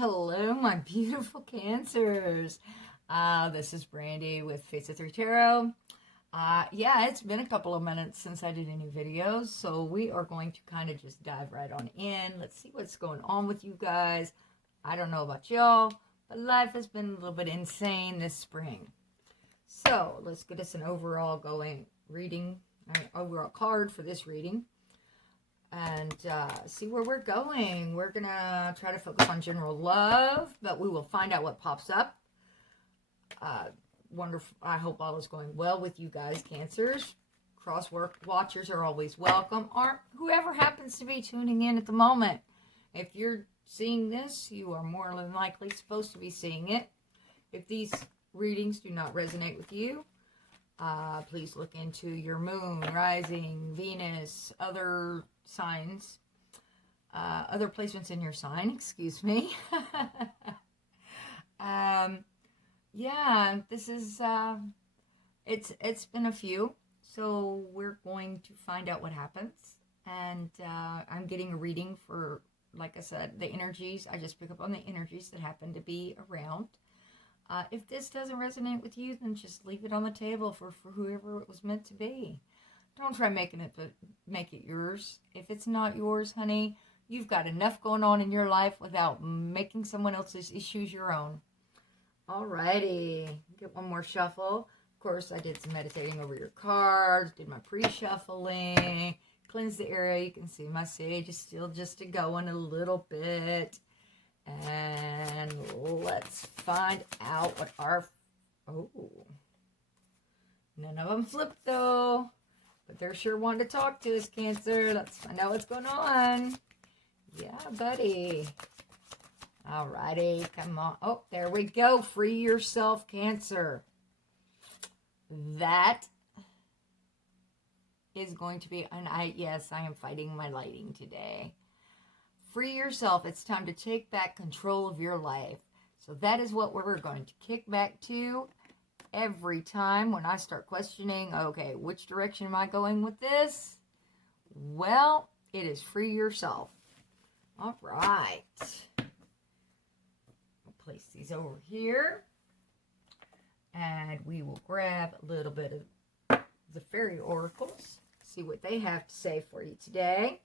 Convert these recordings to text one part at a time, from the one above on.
Hello, my beautiful Cancers. This is Brandy with Face of 3 Tarot. Yeah, it's been a couple of minutes since I did any videos, so we are going to kind of just dive right on in. Let's see what's going on with you guys. I don't know about y'all, but life has been a little bit insane this spring. So let's get us an overall overall card for this reading. And see where we're going. We're going to try to focus on general love, but we will find out what pops up. Wonderful. I hope all is going well with you guys, Cancers. Crossword watchers are always welcome, or whoever happens to be tuning in at the moment. If you're seeing this, you are more than likely supposed to be seeing it. If these readings do not resonate with you, please look into your moon, rising, Venus, other signs, other placements in your sign, excuse me. Yeah, this is, it's been a few, so we're going to find out what happens, and I'm getting a reading for, like I said, the energies. I just pick up on the energies that happen to be around. If this doesn't resonate with you, then just leave it on the table for whoever it was meant to be. Don't try making it, but make it yours. If it's not yours, honey, you've got enough going on in your life without making someone else's issues your own. Alrighty, get one more shuffle. Of course, I did some meditating over your cards, did my pre-shuffling, cleanse the area. You can see my sage is still just going a little bit. And let's find out what our... Oh, none of them flipped though. But they're sure wanting to talk to us, Cancer. Let's find out what's going on. Yeah, buddy. Alrighty, come on. Oh, there we go. Free yourself, Cancer. That is going to be... And yes, I am fighting my lighting today. Free yourself. It's time to take back control of your life. So that is what we're going to kick back to every time when I start questioning, okay, which direction am I going with this? Well, it is free yourself. All right. I'll place these over here. And we will grab a little bit of the fairy oracles. See what they have to say for you today.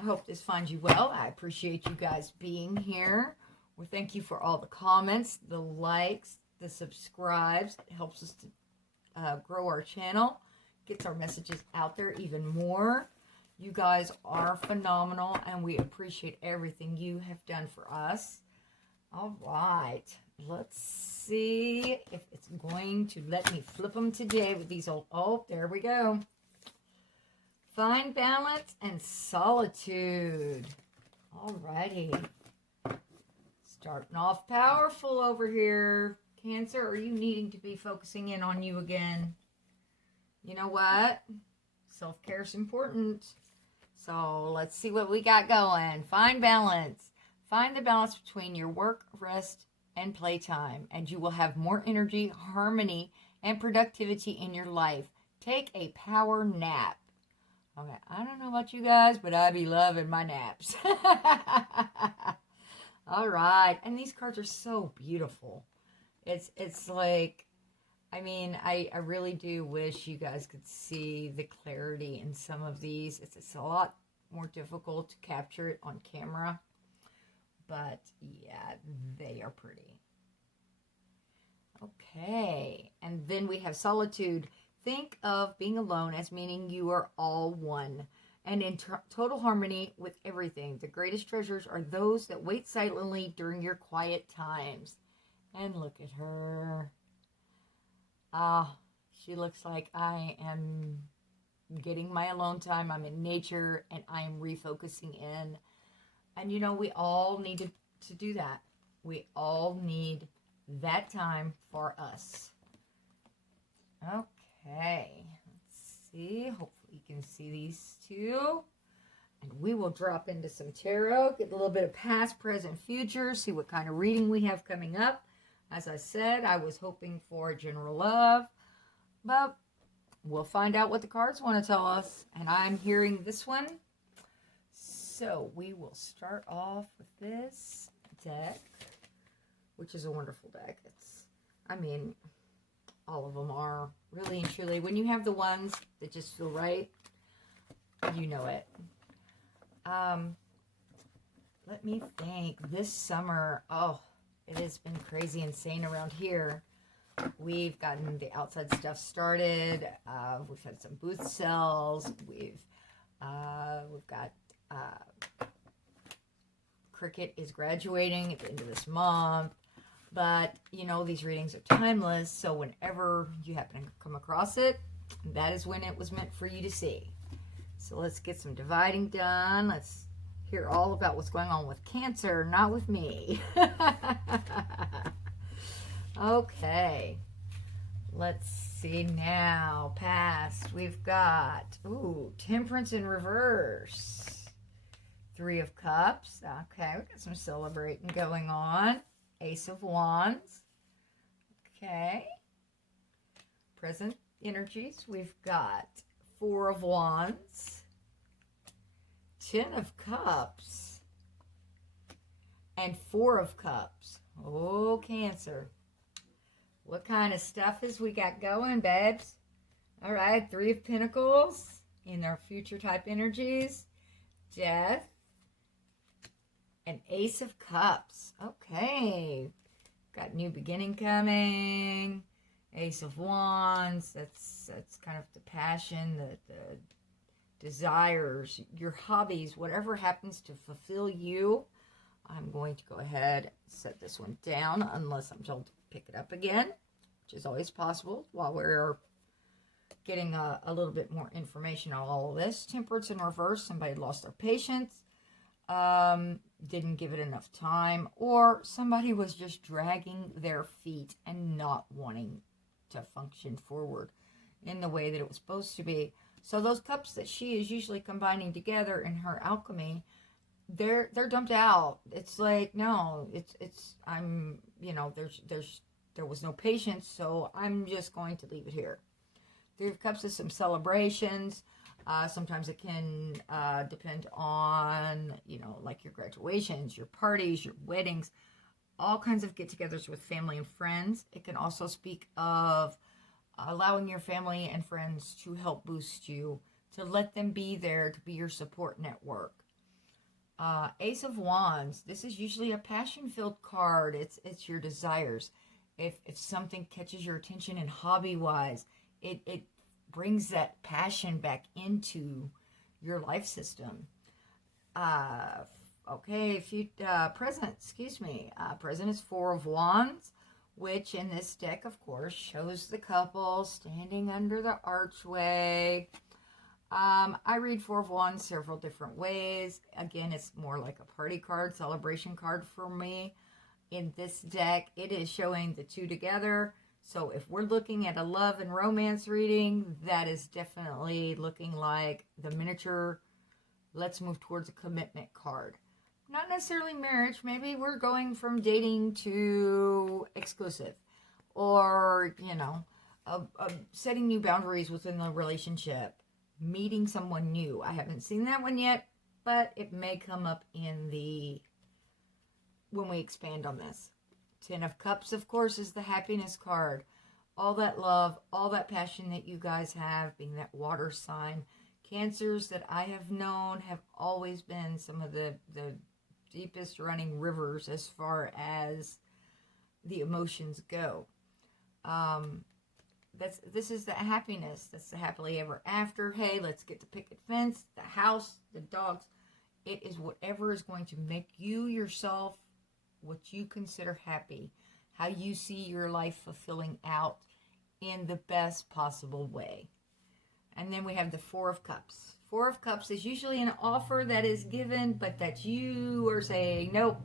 I hope this finds you well. I appreciate you guys being here. Well, thank you for all the comments, the likes, the subscribes. It helps us to grow our channel, gets our messages out there even more. You guys are phenomenal, and we appreciate everything you have done for us. All right, let's see if it's going to let me flip them today with these old... Oh, there we go. Find balance and solitude. Alrighty. Starting off powerful over here. Cancer, are you needing to be focusing in on you again? You know what? Self-care is important. So let's see what we got going. Find balance. Find the balance between your work, rest, and playtime, and you will have more energy, harmony, and productivity in your life. Take a power nap. Okay, I don't know about you guys, but I be loving my naps. All right, and these cards are so beautiful. It's like, I mean, I really do wish you guys could see the clarity in some of these. It's a lot more difficult to capture it on camera, but yeah, they are pretty. Okay, and then we have solitude. Think of being alone as meaning you are all one and in total harmony with everything. The greatest treasures are those that wait silently during your quiet times. And look at her. She looks like I am getting my alone time. I'm in nature and I am refocusing in. And you know, we all need to do that. We all need that time for us. Okay, let's see. Hopefully you can see these two. And we will drop into some tarot, get a little bit of past, present, future, see what kind of reading we have coming up. As I said, I was hoping for general love, but we'll find out what the cards want to tell us. And I'm hearing this one, So we will start off with this deck, which is a wonderful deck. I mean, all of them are, really and truly. When you have the ones that just feel right, you know it. Let me think. This summer, oh, it has been crazy insane around here. We've gotten the outside stuff started. We've had some booth sales. We've got Cricket is graduating at the end of this month. But, you know, these readings are timeless, so whenever you happen to come across it, that is when it was meant for you to see. So let's get some dividing done. Let's hear all about what's going on with Cancer, not with me. Okay. Let's see now. Past, we've got, Temperance in reverse. 3 of Cups. Okay, we've got some celebrating going on. Ace of Wands. Okay. Present energies. We've got 4 of Wands. 10 of Cups. And 4 of Cups. Oh, Cancer. What kind of stuff is we got going, babes? All right. 3 of Pentacles in our future type energies. Death. An Ace of Cups. Okay. Got new beginning coming. Ace of Wands. That's kind of the passion, the desires, your hobbies, whatever happens to fulfill you. I'm going to go ahead and set this one down unless I'm told to pick it up again, which is always possible while we're getting a little bit more information on all of this. Temperance in reverse. Somebody lost their patience. Didn't give it enough time, or somebody was just dragging their feet and not wanting to function forward in the way that it was supposed to be. So those cups that she is usually combining together in her alchemy, they're dumped out. It's like, no, I'm, you know, there was no patience, so I'm just going to leave it here. 3 of Cups is some celebrations. Sometimes it can depend on, you know, like your graduations, your parties, your weddings, all kinds of get-togethers with family and friends. It can also speak of allowing your family and friends to help boost you, to let them be there, to be your support network. Ace of Wands. This is usually a passion-filled card. It's your desires. If something catches your attention and hobby-wise, it brings that passion back into your life system. Okay, present is 4 of Wands, which in this deck, of course, shows the couple standing under the archway. I read 4 of Wands several different ways. Again, it's more like a party card, celebration card for me. In this deck, it is showing the 2 together. So if we're looking at a love and romance reading, that is definitely looking like the miniature, let's move towards a commitment card. Not necessarily marriage. Maybe we're going from dating to exclusive. Or, you know, setting new boundaries within the relationship. Meeting someone new. I haven't seen that one yet, but it may come up in when we expand on this. 10 of Cups, of course, is the happiness card. All that love, all that passion that you guys have, being that water sign. Cancers that I have known have always been some of the deepest running rivers as far as the emotions go. This is the happiness. That's the happily ever after. Hey, let's get the picket fence, the house, the dogs. It is whatever is going to make you yourself what you consider happy, how you see your life fulfilling out in the best possible way. And then we have the 4 of Cups. 4 of Cups is usually an offer that is given, but that you are saying, nope,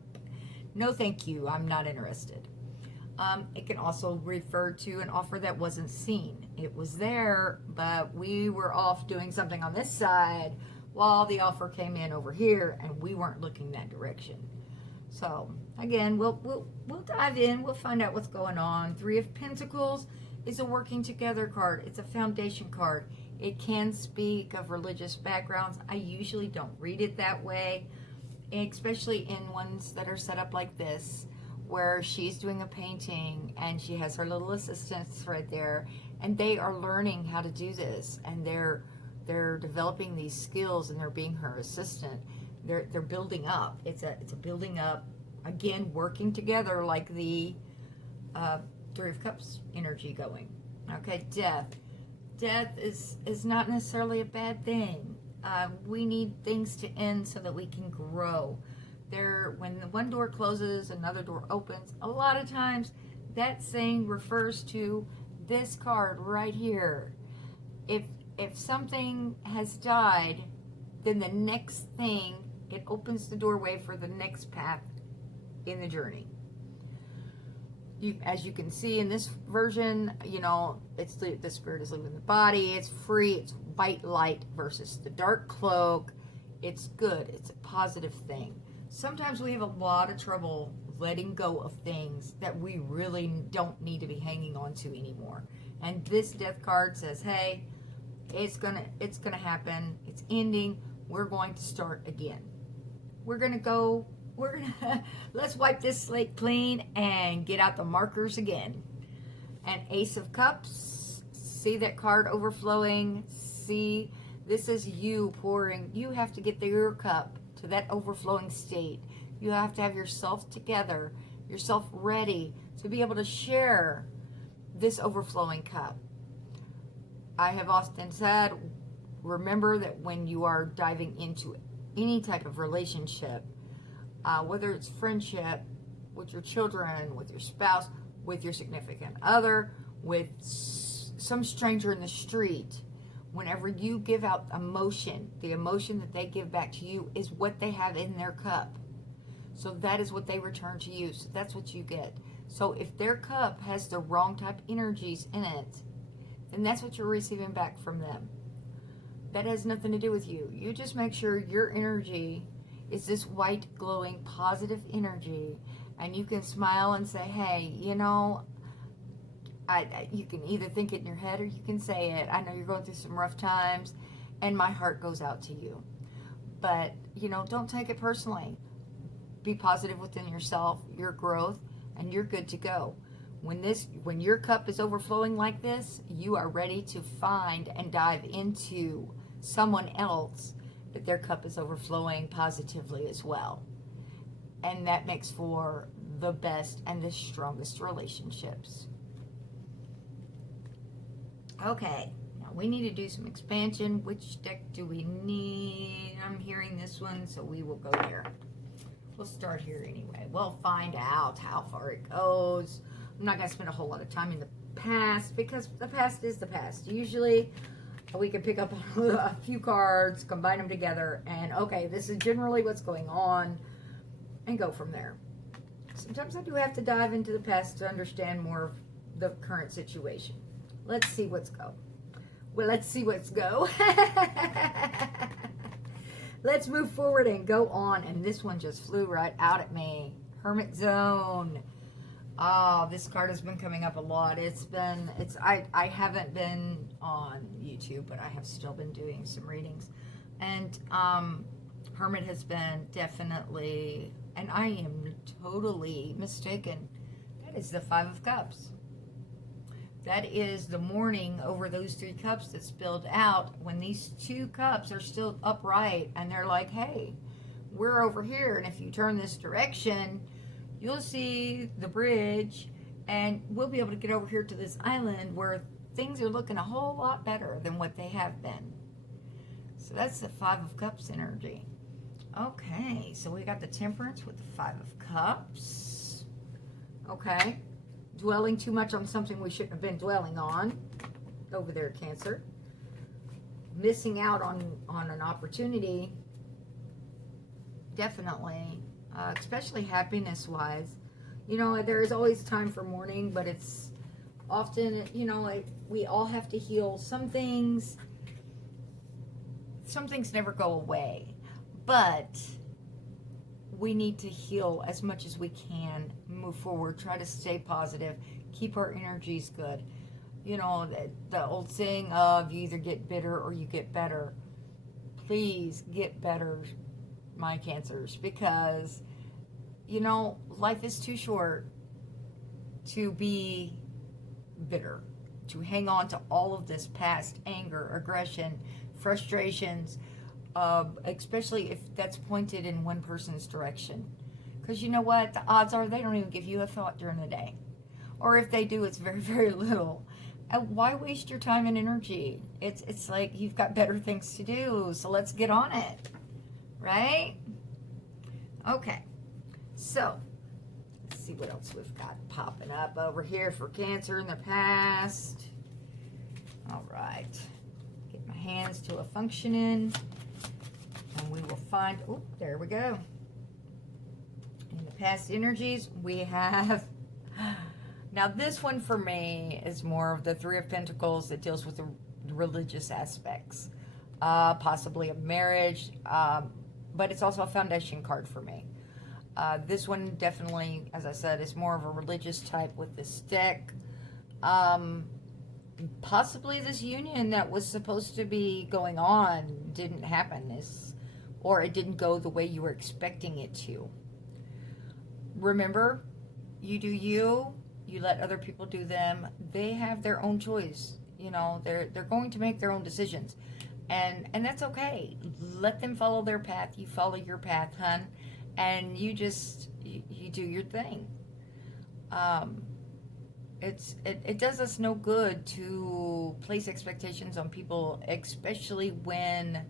no thank you, I'm not interested. It can also refer to an offer that wasn't seen. It was there, but we were off doing something on this side while the offer came in over here, and we weren't looking that direction. So again, we'll dive in. We'll find out what's going on. 3 of Pentacles is a working together card. It's a foundation card. It can speak of religious backgrounds. I usually don't read it that way, especially in ones that are set up like this, where she's doing a painting and she has her little assistants right there, and they are learning how to do this, and they're developing these skills, and they're being her assistant. They're building up. It's a building up, again, working together, like the Three of Cups energy going. Okay, death. Death is not necessarily a bad thing. We need things to end so that we can grow. When the one door closes, another door opens. A lot of times, that saying refers to this card right here. If something has died, then the next thing, it opens the doorway for the next path in the journey. As you can see in this version, it's the spirit is leaving the body. It's free. It's white light versus the dark cloak. It's good. It's a positive thing. Sometimes we have a lot of trouble letting go of things that we really don't need to be hanging on to anymore. And this death card says, hey, it's gonna happen. It's ending. We're going to start again. Let's wipe this slate clean and get out the markers again. And Ace of Cups, see that card overflowing? See, this is you pouring. You have to get your cup to that overflowing state. You have to have yourself together, yourself ready to be able to share this overflowing cup. I have often said, remember that when you are diving into any type of relationship, whether it's friendship, with your children, with your spouse, with your significant other, with some stranger in the street, whenever you give out emotion, the emotion that they give back to you is what they have in their cup. So that is what they return to you. So that's what you get. So if their cup has the wrong type energies in it, then that's what you're receiving back from them. That has nothing to do with you. You just make sure your energy is this white, glowing, positive energy, and you can smile and say, hey, you can either think it in your head or you can say it. I know you're going through some rough times, and my heart goes out to you. But, don't take it personally. Be positive within yourself, your growth, and you're good to go. When your cup is overflowing like this, you are ready to find and dive into someone else that their cup is overflowing positively as well. And that makes for the best and the strongest relationships. Okay, now we need to do some expansion. Which deck do we need? I'm hearing this one, so we will go there. We'll start here anyway. We'll find out how far it goes. I'm not going to spend a whole lot of time in the past, because the past is the past. Usually we can pick up a few cards, combine them together, and okay, this is generally what's going on, and go from there. Sometimes I do have to dive into the past to understand more of the current situation. Let's see what's go. Well, let's see what's go. Let's move forward and go on. And this one just flew right out at me. Hermit Zone. Oh, this card has been coming up a lot. I haven't been on YouTube, but I have still been doing some readings. And Hermit has been definitely, and I am totally mistaken. That is the Five of Cups. That is the mourning over those three cups that spilled out when these two cups are still upright, and they're like, hey, we're over here, and if you turn this direction, you'll see the bridge, and we'll be able to get over here to this island where things are looking a whole lot better than what they have been. So that's the Five of Cups energy. Okay, so we got the Temperance with the Five of Cups. Okay. Dwelling too much on something we shouldn't have been dwelling on. Over there, Cancer. Missing out on an opportunity. Definitely. Especially happiness-wise. There is always time for mourning, but it's often, we all have to heal. Some things never go away. But we need to heal as much as we can, move forward, try to stay positive, keep our energies good. You know, the old saying of you either get bitter or you get better. Please get better, my Cancers, because, you know, life is too short to be bitter, to hang on to all of this past anger, aggression, frustrations, especially if that's pointed in one person's direction. Because you know what? The odds are they don't even give you a thought during the day. Or if they do, it's very, very little. And why waste your time and energy? It's like you've got better things to do, so let's get on it. Right? Okay. So, let's see what else we've got popping up over here for Cancer in the past. All right. Get my hands to a functioning. And we will find, oh, there we go. In the past energies, we have, now this one for me is more of the Three of Pentacles that deals with the religious aspects. Possibly a marriage, but it's also a foundation card for me. This one definitely, as I said, is more of a religious type with this deck. Possibly this union that was supposed to be going on didn't happen, or it didn't go the way you were expecting it to. Remember, you do you, you let other people do them. They have their own choice. You know, they're going to make their own decisions. And that's okay. Let them follow their path. You follow your path, hun. And you just, you do your thing. It does us no good to place expectations on people, especially when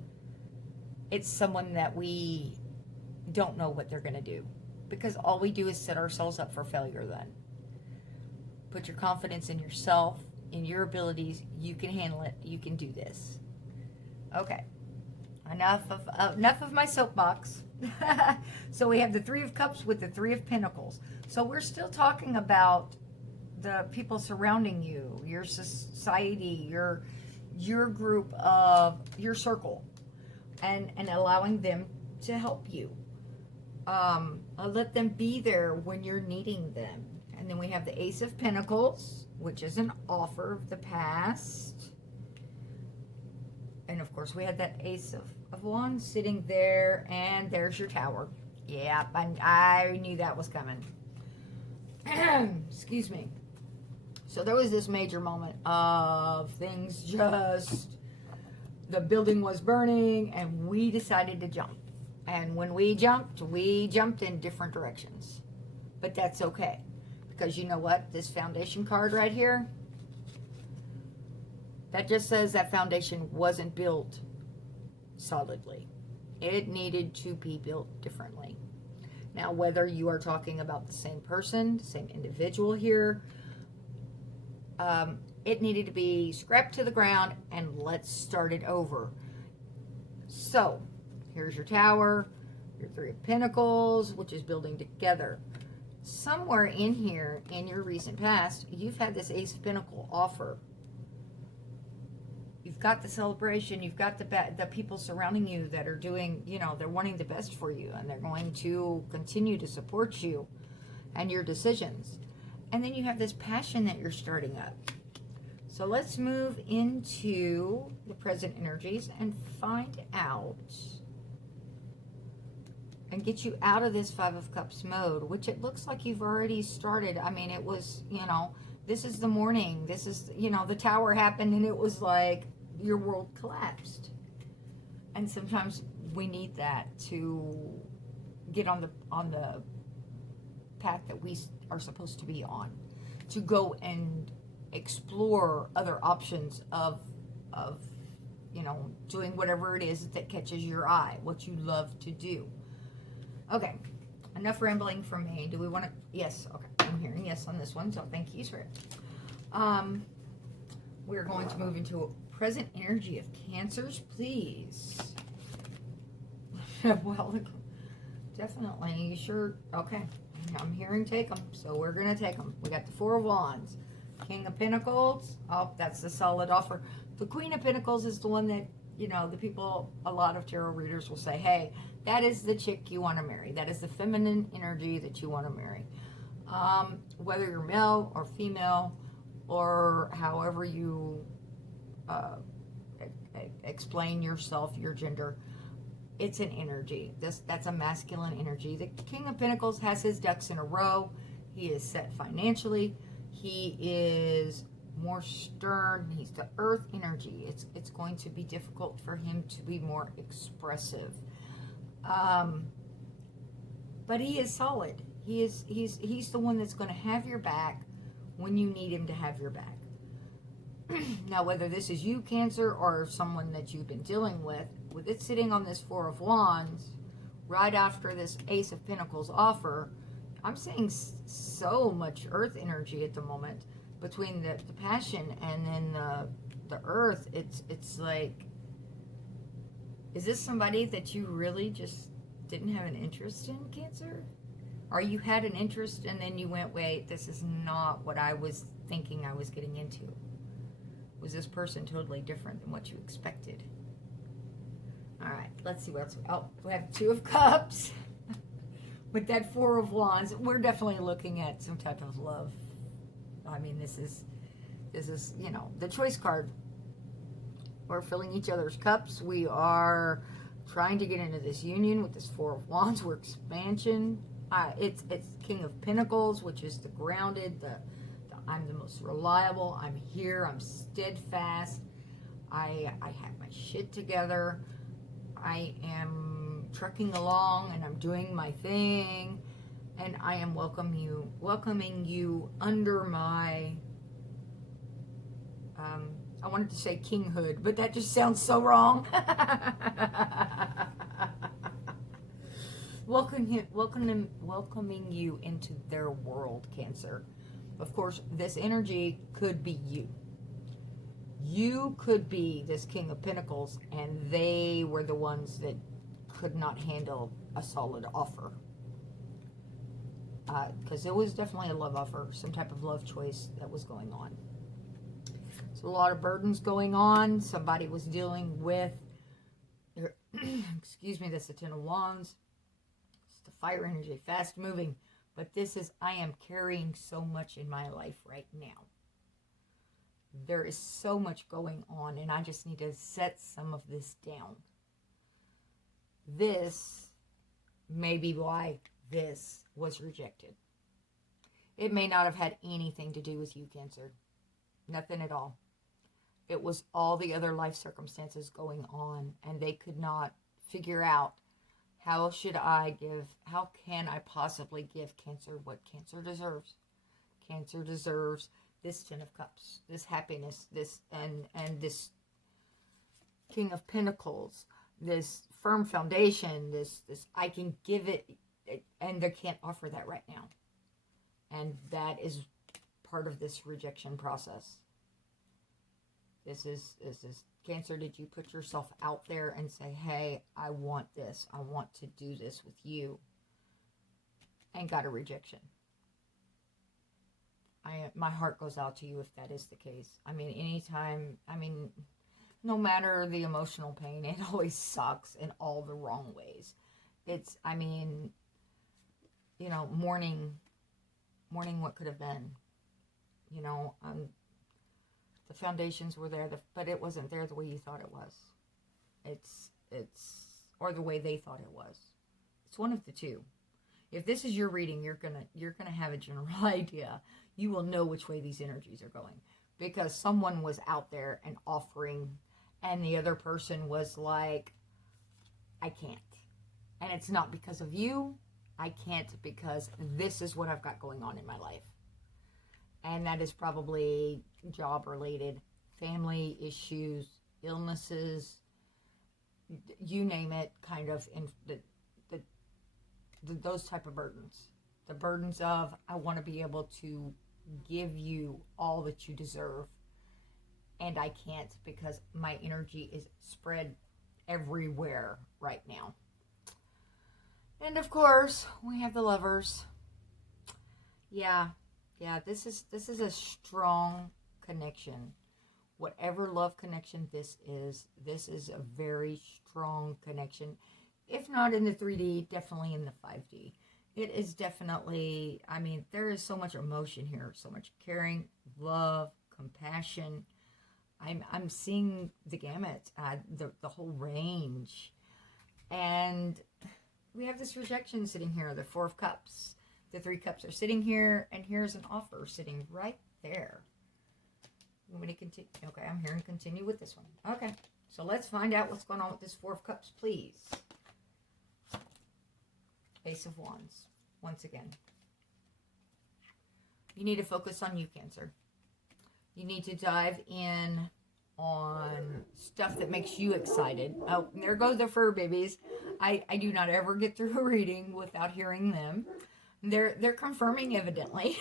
it's someone that we don't know what they're going to do. Because all we do is set ourselves up for failure then. Put your confidence in yourself, in your abilities. You can handle it. You can do this. Okay. Enough of my soapbox. So we have the Three of Cups with the Three of Pentacles. So we're still talking about the people surrounding you, your society, your group of, your circle, and allowing them to help you. Let them be there when you're needing them. And then we have the Ace of Pentacles, which is an offer of the past. And of course we had that Ace of Wands sitting there, and there's your Tower. Yeah, I knew that was coming. Excuse me. So there was this major moment of things just, the building was burning and we decided to jump. And when we jumped in different directions. But that's okay. Because you know what? This foundation card right here, that just says that foundation wasn't built solidly. It needed to be built differently. Now, whether you are talking about the same person, the same individual here, it needed to be scrapped to the ground and let's start it over. So, here's your Tower, your Three of Pentacles, which is building together. Somewhere in here, in your recent past, you've had this Ace of Pentacles offer. You've got the celebration, you've got the people surrounding you that are doing, you know, they're wanting the best for you, and they're going to continue to support you and your decisions. And then you have this passion that you're starting up. So let's move into the present energies and find out and get you out of this Five of Cups mode, which it looks like you've already started. I mean, it was, you know, this is the morning. This is, you know, the Tower happened and it was like your world collapsed. And sometimes we need that to get on the path that we are supposed to be on, to go and explore other options of you know, doing whatever it is that catches your eye, what you love to do. Okay, enough rambling from me. Do we want to? Yes, okay. I'm hearing yes on this one, so thank you, Spirit. We're going to move into a present energy of Cancers, please. Well, definitely. You sure? Okay. I'm hearing take them, so we're going to take them. We got the Four of Wands. King of Pentacles. Oh, that's the solid offer. The Queen of Pentacles is the one that, you know, the people, a lot of tarot readers will say, hey, that is the chick you want to marry. That is the feminine energy that you want to marry. Whether you're male or female, or however you explain yourself, your gender. It's an energy. That's a masculine energy. The King of Pentacles has his ducks in a row. He is set financially. He is more stern. He's the earth energy. It's going to be difficult for him to be more expressive. But he is solid. He's the one that's going to have your back when you need him to have your back. Now, whether this is you, Cancer, or someone that you've been dealing with it sitting on this Four of Wands, right after this Ace of Pentacles offer, I'm seeing so much earth energy at the moment. Between the passion and then the earth, it's like, is this somebody that you really just didn't have an interest in, Cancer? Or you had an interest and then you went, wait, this is not what I was thinking I was getting into? Was this person totally different than what you expected? All right, let's see what's... Oh, we have Two of Cups. With that Four of Wands, we're definitely looking at some type of love. I mean, this is, you know, the choice card. We're filling each other's cups. We are trying to get into this union with this Four of Wands. We're expansion. It's King of Pentacles, which is the grounded, I'm the most reliable. I'm here. I'm steadfast. I have my shit together. I am trucking along and I'm doing my thing. And I am welcoming you under my, I wanted to say kinghood, but that just sounds so wrong. Welcoming you into their world, Cancer. Of course, this energy could be you. You could be this King of Pentacles, and they were the ones that could not handle a solid offer. Because it was definitely a love offer, some type of love choice that was going on. So a lot of burdens going on. Somebody was dealing with, excuse me, that's the Ten of Wands. It's the fire energy, fast moving. But this is, I am carrying so much in my life right now. There is so much going on, and I just need to set some of this down. This may be why this was rejected. It may not have had anything to do with you, Cancer. Nothing at all. It was all the other life circumstances going on, and they could not figure out, how can I possibly give Cancer what Cancer deserves? Cancer deserves this Ten of Cups, this happiness, this and this King of Pentacles, this firm foundation, this I can give it, and they can't offer that right now. And that is part of this rejection process. This is Cancer, did you put yourself out there and say, hey, I want this. I want to do this with you. And got a rejection. My heart goes out to you if that is the case. I mean, anytime, no matter the emotional pain, it always sucks in all the wrong ways. It's, mourning what could have been. The foundations were there, but it wasn't there the way you thought it was. Or the way they thought it was. It's one of the two. If this is your reading, you're gonna have a general idea. You will know which way these energies are going, because someone was out there and offering, and the other person was like, I can't. And it's not because of you. I can't because this is what I've got going on in my life. And that is probably job-related, family issues, illnesses, you name it, kind of in those type of burdens. The burdens of, I want to be able to give you all that you deserve, and I can't because my energy is spread everywhere right now. And of course, we have the Lovers. Yeah, this is a strong connection. Whatever love connection this is a very strong connection. If not in the 3D, definitely in the 5D. it is definitely, I mean, there is so much emotion here, so much caring, love, compassion. I'm seeing the gamut, the whole range. And we have this rejection sitting here, the Four of Cups. The Three Cups are sitting here, and here's an offer sitting right there. You want me to continue? Okay, I'm hearing continue with this one. Okay, so let's find out what's going on with this Four of Cups, please. Ace of Wands, once again. You need to focus on you, Cancer. You need to dive in on stuff that makes you excited. Oh, there go the fur babies. I do not ever get through a reading without hearing them. They're confirming, evidently.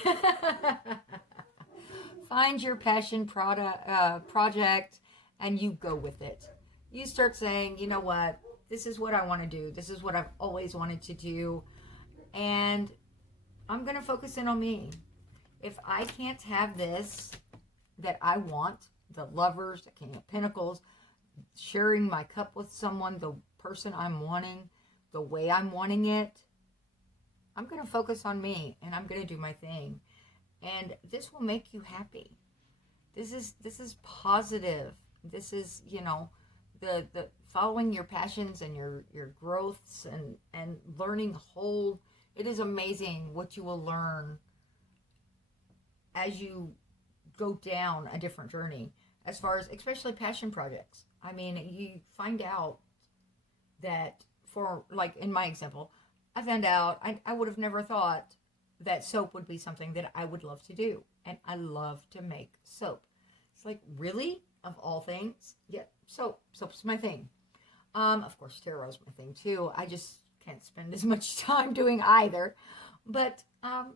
Find your passion project and you go with it. You start saying, you know what? This is what I want to do. This is what I've always wanted to do. And I'm going to focus in on me. If I can't have this that I want, the Lovers, the King of Pentacles, sharing my cup with someone, the person I'm wanting, the way I'm wanting it, I'm going to focus on me and I'm going to do my thing. And this will make you happy. This is positive. This is, you know, the following your passions and your growths and learning hold. It is amazing what you will learn as you go down a different journey, as far as especially passion projects. I mean, you find out that, for like in my example, I found out I would have never thought that soap would be something that I would love to do. And I love to make soap. It's like, really? Of all things? Yeah, soap's my thing. Of course, tarot's my thing too. I just can't spend as much time doing either. But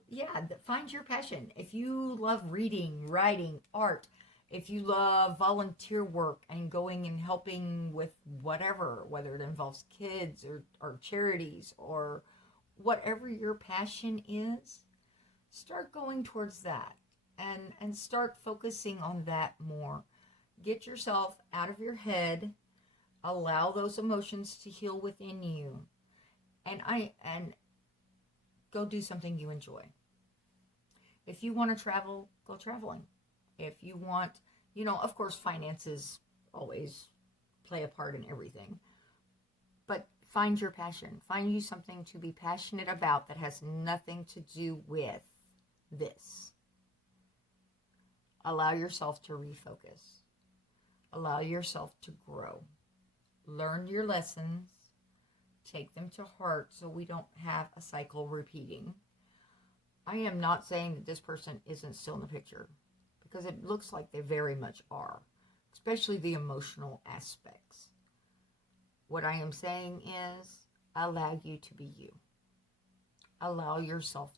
yeah, find your passion. If you love reading, writing, art, if you love volunteer work and going and helping with whatever, whether it involves kids or charities or whatever your passion is, start going towards that and start focusing on that more. Get yourself out of your head. Allow those emotions to heal within you. And go do something you enjoy. If you want to travel, go traveling. If you want, you know, of course, finances always play a part in everything. But find your passion. Find you something to be passionate about that has nothing to do with this. Allow yourself to refocus. Allow yourself to grow. Learn your lessons. Take them to heart so we don't have a cycle repeating. I am not saying that this person isn't still in the picture, because it looks like they very much are, especially the emotional aspects. What I am saying is, allow you to be you. Allow yourself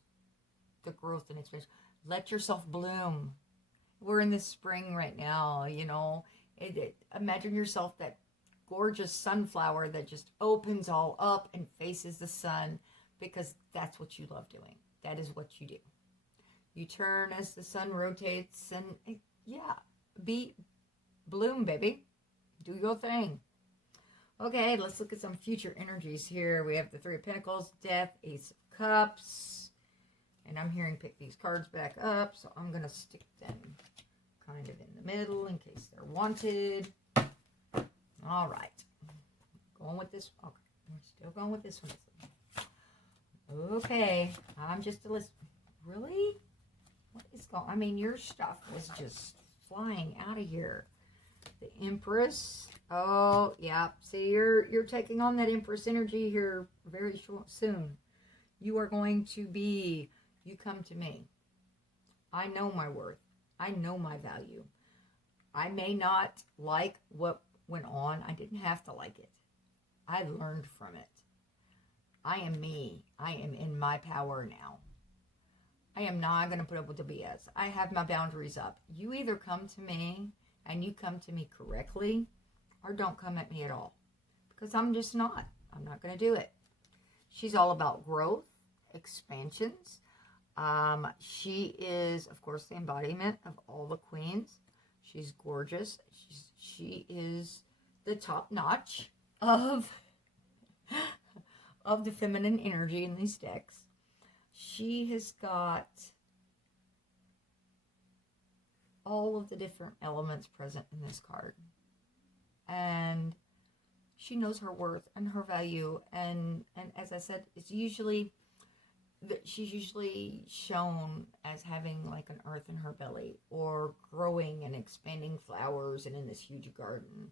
the growth and expansion. Let yourself bloom. We're in the spring right now, you know. Imagine yourself that gorgeous sunflower that just opens all up and faces the sun, because that's what you love doing. That is what you do. You turn as the sun rotates, and yeah, bloom, baby. Do your thing. Okay, let's look at some future energies here. We have the Three of Pentacles, Death, Ace of Cups, and I'm hearing pick these cards back up, so I'm going to stick them kind of in the middle in case they're wanted. All right. Going with this. Okay, we're still going with this one. Okay, I'm just a list. Really? What is going on? I mean, your stuff was just flying out of here. The Empress. Oh, yeah. See, you're taking on that Empress energy here very soon. You are going to be, you come to me. I know my worth. I know my value. I may not like what went on. I didn't have to like it. I learned from it. I am me. I am in my power now. I am not going to put up with the BS. I have my boundaries up. You either come to me and you come to me correctly, or don't come at me at all. Because I'm just not. I'm not going to do it. She's all about growth, expansions. She is, of course, the embodiment of all the queens. She's gorgeous. She is the top notch of the feminine energy in these decks. she has got all of the different elements present in this card. And she knows her worth and her value. And as I said, it's usually that she's usually shown as having like an earth in her belly, or growing and expanding flowers and in this huge garden.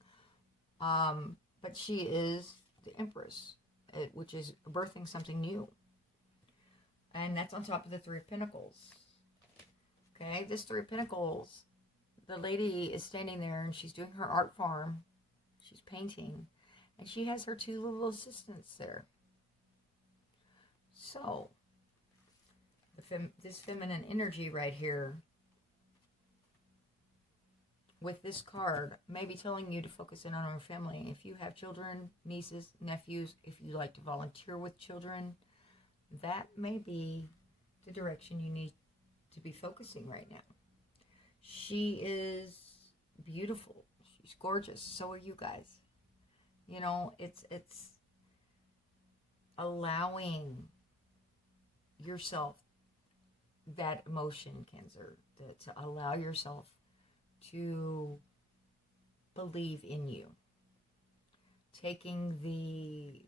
But she is the Empress, which is birthing something new. And that's on top of the Three of Pentacles. Okay, this Three of Pentacles, the lady is standing there and she's doing her art form. She's painting. And she has her two little assistants there. So, this feminine energy right here with this card may be telling you to focus in on your family. If you have children, nieces, nephews, if you like to volunteer with children, that may be the direction you need to be focusing right now. She is beautiful. She's gorgeous. So are you guys. You know, it's allowing yourself that emotion, Cancer, to allow yourself to believe in you. Taking the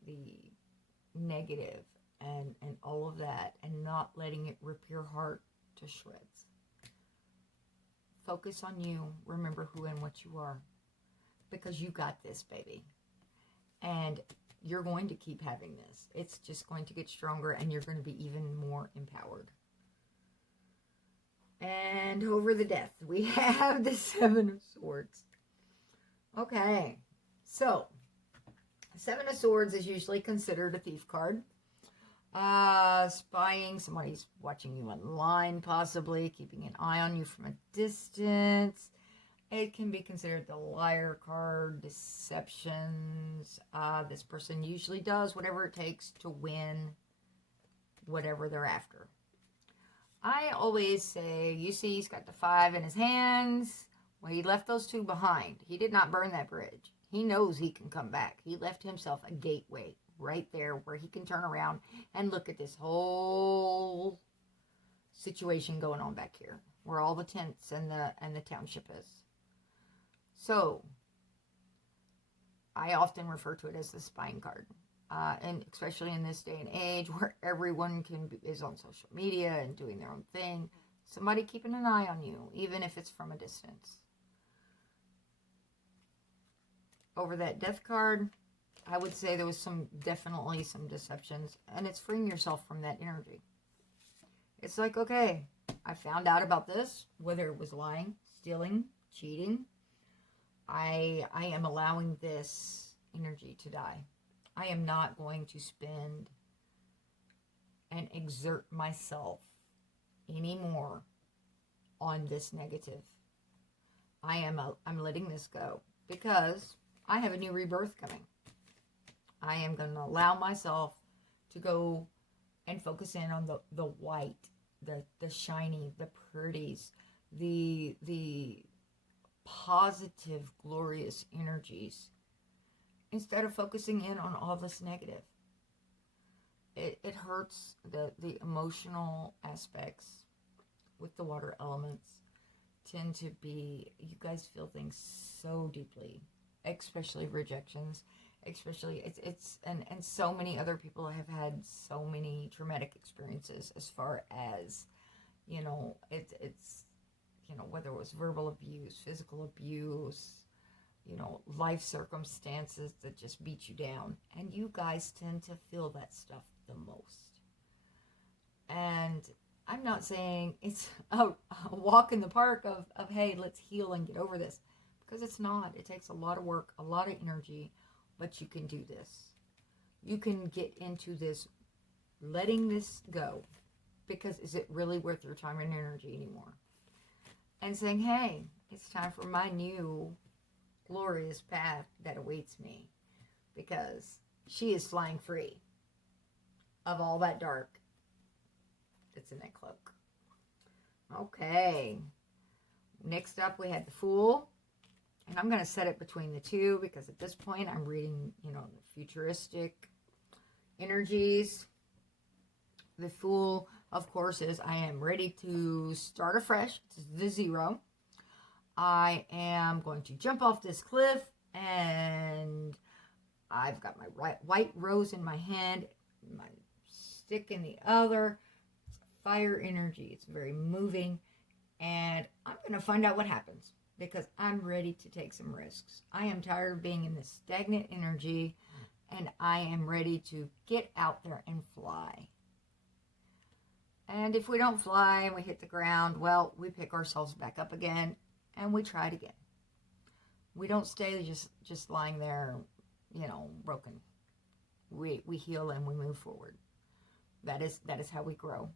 negative and all of that and not letting it rip your heart to shreds. Focus on you. Remember who and what you are. Because you got this, baby. And you're going to keep having this. It's just going to get stronger and you're going to be even more empowered. And over the death, we have the Seven of Swords. Okay. So, Seven of Swords is usually considered a thief card. Spying, somebody's watching you online, possibly keeping an eye on you from a distance. It can be considered the liar card, deceptions. This person usually does whatever it takes to win whatever they're after. I always say, you see, he's got the 5 in his hands. Well, he left those 2 behind. He did not burn that bridge. He knows he can come back. He left himself a gateway right there where he can turn around and look at this whole situation going on back here, where all the tents and the township is. So, I often refer to it as the spying card. And especially in this day and age where everyone is on social media and doing their own thing. Somebody keeping an eye on you, even if it's from a distance. Over that death card, I would say there was definitely some deceptions. And it's freeing yourself from that energy. It's like, okay, I found out about this, whether it was lying, stealing, cheating. I am allowing this energy to die. I am not going to spend and exert myself anymore on this negative. I'm letting this go because I have a new rebirth coming. I am going to allow myself to go and focus in on the white, the shiny, the pretties, the positive, glorious energies, instead of focusing in on all this negative. It hurts. The emotional aspects with the water elements tend to be, you guys feel things so deeply, especially rejections, especially and so many other people have had so many traumatic experiences as far as, you know, it's you know, whether it was verbal abuse, physical abuse, you know, life circumstances that just beat you down. And you guys tend to feel that stuff the most. And I'm not saying it's a walk in the park of, hey, let's heal and get over this. Because it's not. It takes a lot of work, a lot of energy, but you can do this. You can get into this, letting this go. Because is it really worth your time and energy anymore? And saying, hey, it's time for my new glorious path that awaits me, because she is flying free of all that dark that's in that cloak. Okay, next up we had the Fool, and I'm going to set it between the two because at this point I'm reading, you know, the futuristic energies. The Fool, of course, is I am ready to start afresh. It's the 0. I am going to jump off this cliff, and I've got my white rose in my hand, my stick in the other. Fire energy. It's very moving, and I'm going to find out what happens because I'm ready to take some risks. I am tired of being in this stagnant energy, and I am ready to get out there and fly. And if we don't fly and we hit the ground, well, we pick ourselves back up again and we try it again. We don't stay just lying there, broken. We heal and we move forward. That is how we grow.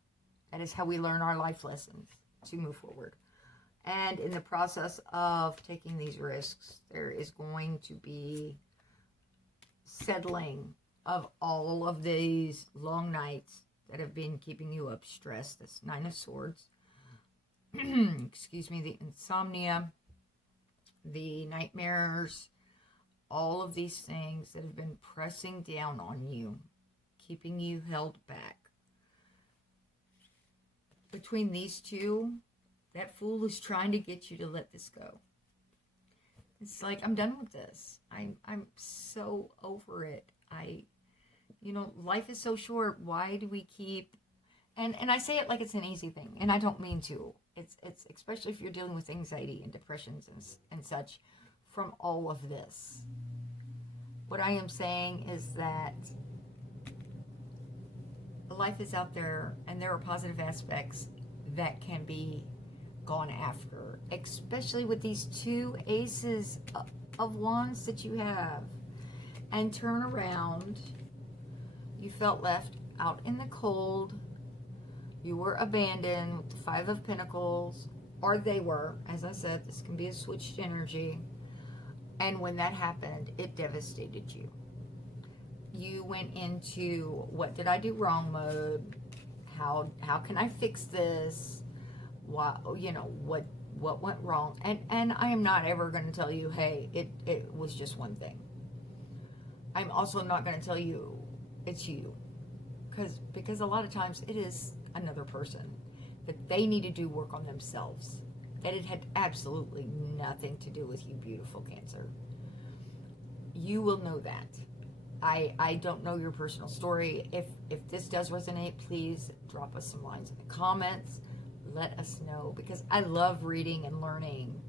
That is how we learn our life lessons, to move forward. And in the process of taking these risks, there is going to be settling of all of these long nights that have been keeping you up, stressed. That's 9 of Swords. Excuse me, the insomnia, the nightmares, all of these things that have been pressing down on you, keeping you held back. Between these two, that Fool is trying to get you to let this go. It's like, I'm done with this. I'm so over it. Life is so short. Why do we keep... And I say it like it's an easy thing, and I don't mean to. It's especially if you're dealing with anxiety and depressions and such from all of this. What I am saying is that life is out there, and there are positive aspects that can be gone after, especially with these 2 aces of wands that you have. And turn around. You felt left out in the cold. You were abandoned with the 5 of Pentacles, or they were. As I said, this can be a switched energy. And when that happened, it devastated you. You went into what did I do wrong mode. How can I fix this? What went wrong? And I am not ever going to tell you, hey, it was just one thing. I'm also not going to tell you it's you, because a lot of times it is another person that they need to do work on themselves. That it had absolutely nothing to do with you, beautiful Cancer. You will know that. I don't know your personal story. If this does resonate, please drop us some lines in the comments. Let us know, because I love reading and learning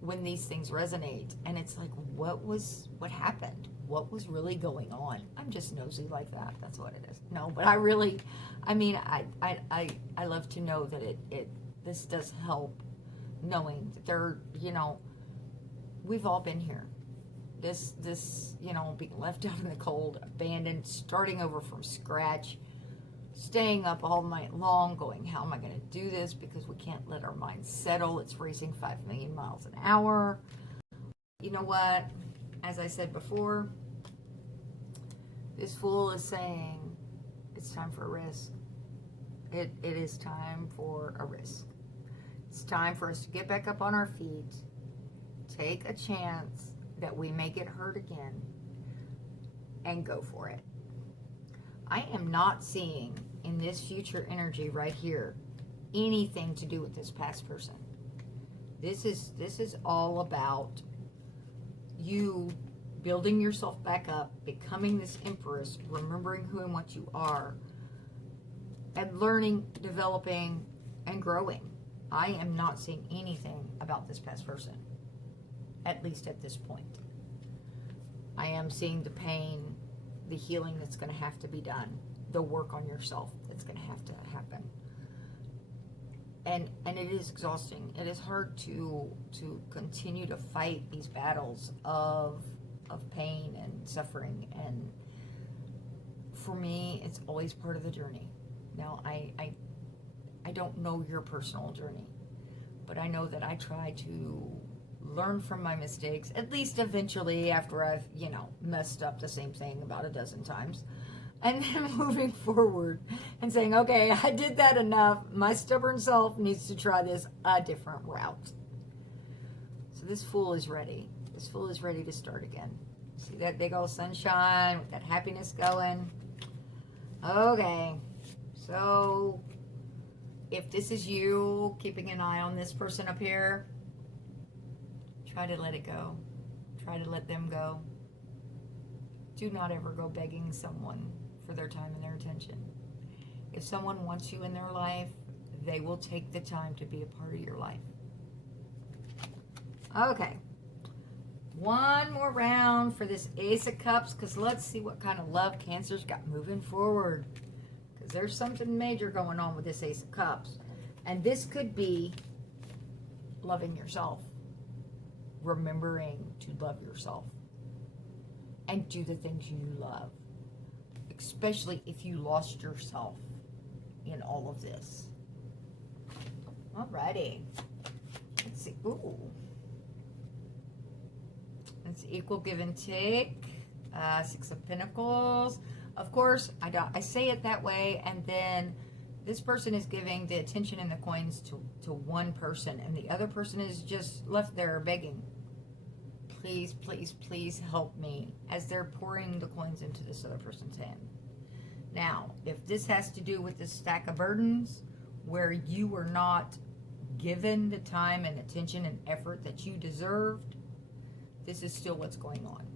when these things resonate. And it's like, what happened? What was really going on? I'm just nosy like that. That's what it is. No, but I love to know that this does help, knowing that there, we've all been here. This, being left out in the cold, abandoned, starting over from scratch, staying up all night long, going, how am I going to do this? Because we can't let our minds settle. It's racing 5 million miles an hour. You know what? As I said before, this Fool is saying it's time for a risk. It is time for a risk. It's time for us to get back up on our feet, take a chance that we may get hurt again, and go for it. I am not seeing in this future energy right here anything to do with this past person. This is all about you building yourself back up, becoming this Empress, remembering who and what you are, and learning, developing, and growing. I am not seeing anything about this past person, at least at this point. I am seeing the pain, the healing that's going to have to be done, the work on yourself that's going to have to happen. And it is exhausting. It is hard to continue to fight these battles of pain and suffering. And for me, it's always part of the journey. Now, I don't know your personal journey, but I know that I try to learn from my mistakes, at least eventually, after I've, messed up the same thing about a dozen times. And then moving forward and saying, okay, I did that enough. My stubborn self needs to try this a different route. So this Fool is ready. This Fool is ready to start again. See that big old sunshine with that happiness going? Okay. So if this is you, keeping an eye on this person up here, try to let it go. Try to let them go. Do not ever go begging someone for their time and their attention. If someone wants you in their life, they will take the time to be a part of your life. Okay. One more round for this Ace of Cups, because let's see what kind of love Cancer's got moving forward. Because there's something major going on with this Ace of Cups. And this could be loving yourself. Remembering to love yourself. And do the things you love. Especially if you lost yourself in all of this. Alrighty. Let's see. Ooh. It's equal give and take. Six of Pentacles. Of course, I say it that way, and then this person is giving the attention and the coins to one person, and the other person is just left there begging. Please, please, please help me, as they're pouring the coins into this other person's hand. Now, if this has to do with this stack of burdens, where you were not given the time and attention and effort that you deserved, this is still what's going on.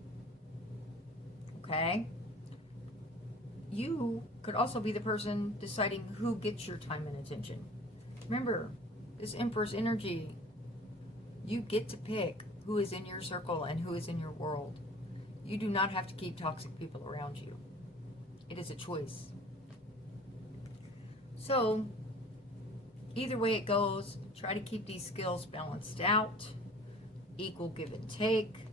Okay? You could also be the person deciding who gets your time and attention. Remember, this Empress energy, you get to pick who is in your circle and who is in your world. You do not have to keep toxic people around you. It is a choice. So, either way it goes, try to keep these skills balanced out. Equal give and take.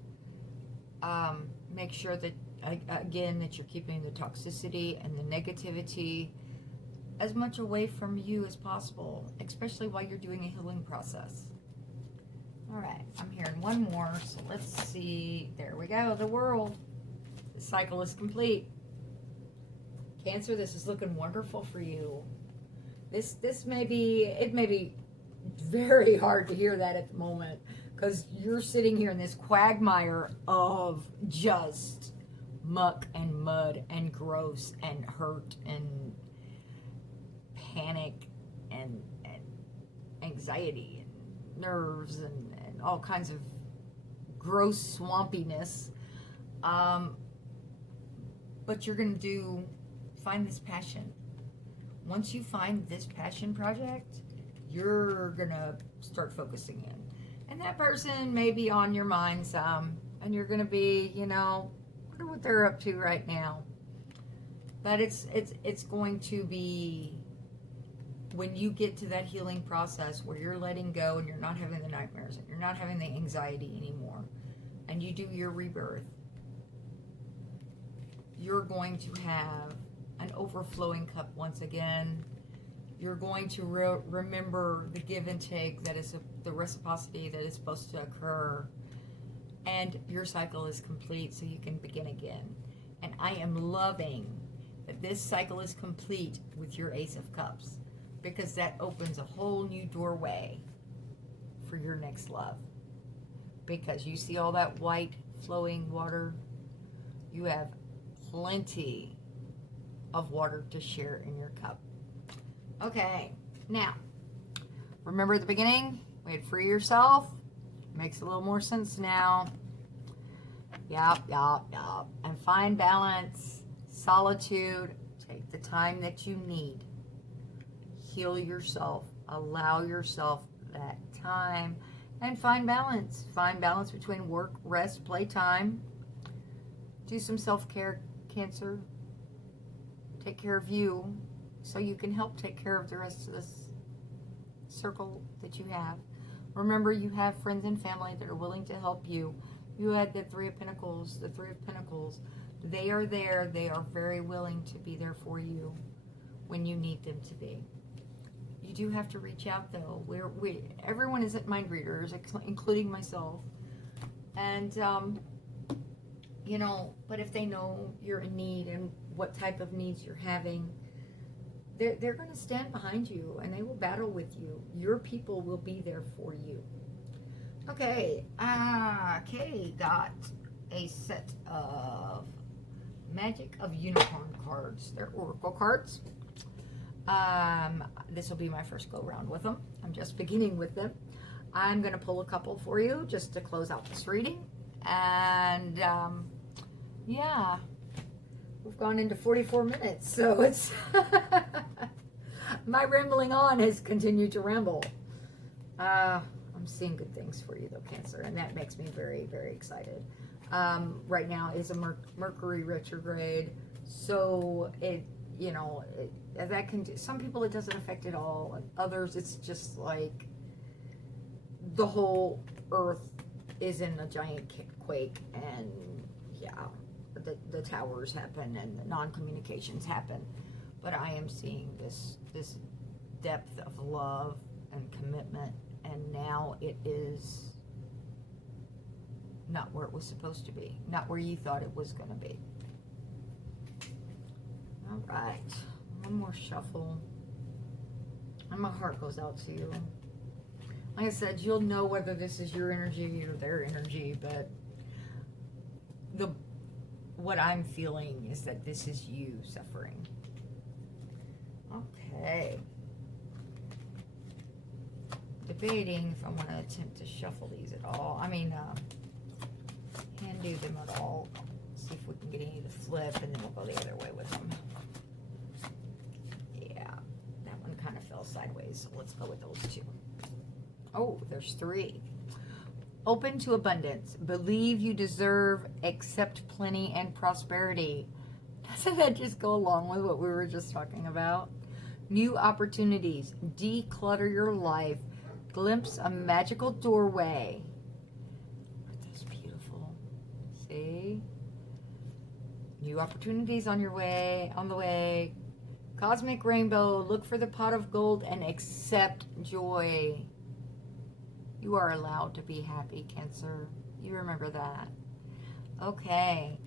Make sure that, again, that you're keeping the toxicity and the negativity as much away from you as possible, especially while you're doing a healing process. All right, I'm hearing one more, so let's see. There we go, the World. The cycle is complete. Cancer, this is looking wonderful for you. This may be very hard to hear that at the moment, because you're sitting here in this quagmire of just muck and mud and gross and hurt and panic and anxiety and nerves and all kinds of gross swampiness. But you're going to find this passion. Once you find this passion project, you're going to start focusing in. And that person may be on your mind some, and you're going to be, wonder what they're up to right now. But it's going to be, when you get to that healing process where you're letting go and you're not having the nightmares and you're not having the anxiety anymore, and you do your rebirth, you're going to have an overflowing cup once again. You're going to remember the give and take that is the reciprocity that is supposed to occur. And your cycle is complete, so you can begin again. And I am loving that this cycle is complete with your Ace of Cups, because that opens a whole new doorway for your next love. Because you see all that white flowing water? You have plenty of water to share in your cup. Okay, now, remember at the beginning, we had free yourself. Makes a little more sense now. Yup. And find balance, solitude. Take the time that you need. Heal yourself. Allow yourself that time. And find balance. Find balance between work, rest, playtime. Do some self-care, Cancer. Take care of you, so you can help take care of the rest of this circle that you have. Remember, you have friends and family that are willing to help you. You had the Three of Pentacles. The Three of Pentacles, they are there. They are very willing to be there for you when you need them to be. You do have to reach out, though. Everyone isn't mind readers, including myself. And, but if they know you're in need and what type of needs you're having, they're going to stand behind you and they will battle with you. Your people will be there for you. Okay, Kay got a set of Magic of Unicorn cards. They're oracle cards. This will be my first go round with them. I'm just beginning with them. I'm going to pull a couple for you just to close out this reading. And yeah, we've gone into 44 minutes, so it's my rambling on has continued to ramble. I'm seeing good things for you though, Cancer, and that makes me very, very excited. Right now is a Mercury retrograde, so it, you know, that can do, some people it doesn't affect at all, and others it's just like the whole earth is in a giant quake, and yeah, the towers happen and the non-communications happen. But I am seeing this depth of love and commitment, and now it is not where it was supposed to be, not where you thought it was going to be. All right, one more shuffle, and my heart goes out to you. Like I said, you'll know whether this is your energy or their energy, but what I'm feeling is that this is you suffering. Okay. Debating if I want to attempt to shuffle these at all. I mean, hand do them at all. See if we can get any to flip, and then we'll go the other way with them. Yeah, that one kind of fell sideways, so let's go with those two. Oh, there's three. Open to abundance. Believe you deserve, accept plenty and prosperity. Doesn't that just go along with what we were just talking about? New opportunities. Declutter your life. Glimpse a magical doorway. That's beautiful. See? New opportunities on your way, on the way. Cosmic rainbow. Look for the pot of gold and accept joy. You are allowed to be happy, Cancer. You remember that. Okay.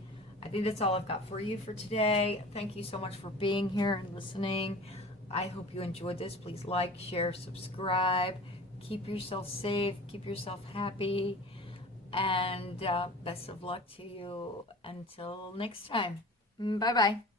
I think that's all I've got for you for today. Thank you so much for being here and listening. I hope you enjoyed this. Please like, share, subscribe. Keep yourself safe. Keep yourself happy. And best of luck to you until next time. Bye-bye.